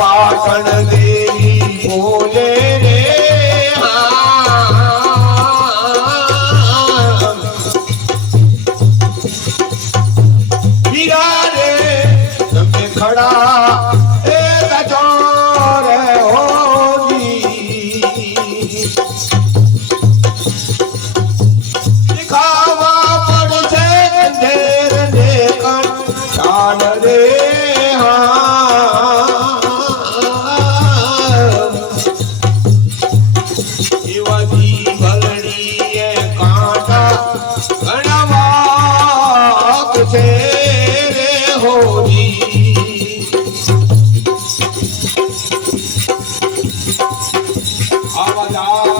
પાટણ દેવી બોલે રે હીરા રે તમે ખડા. যাওয়া যায়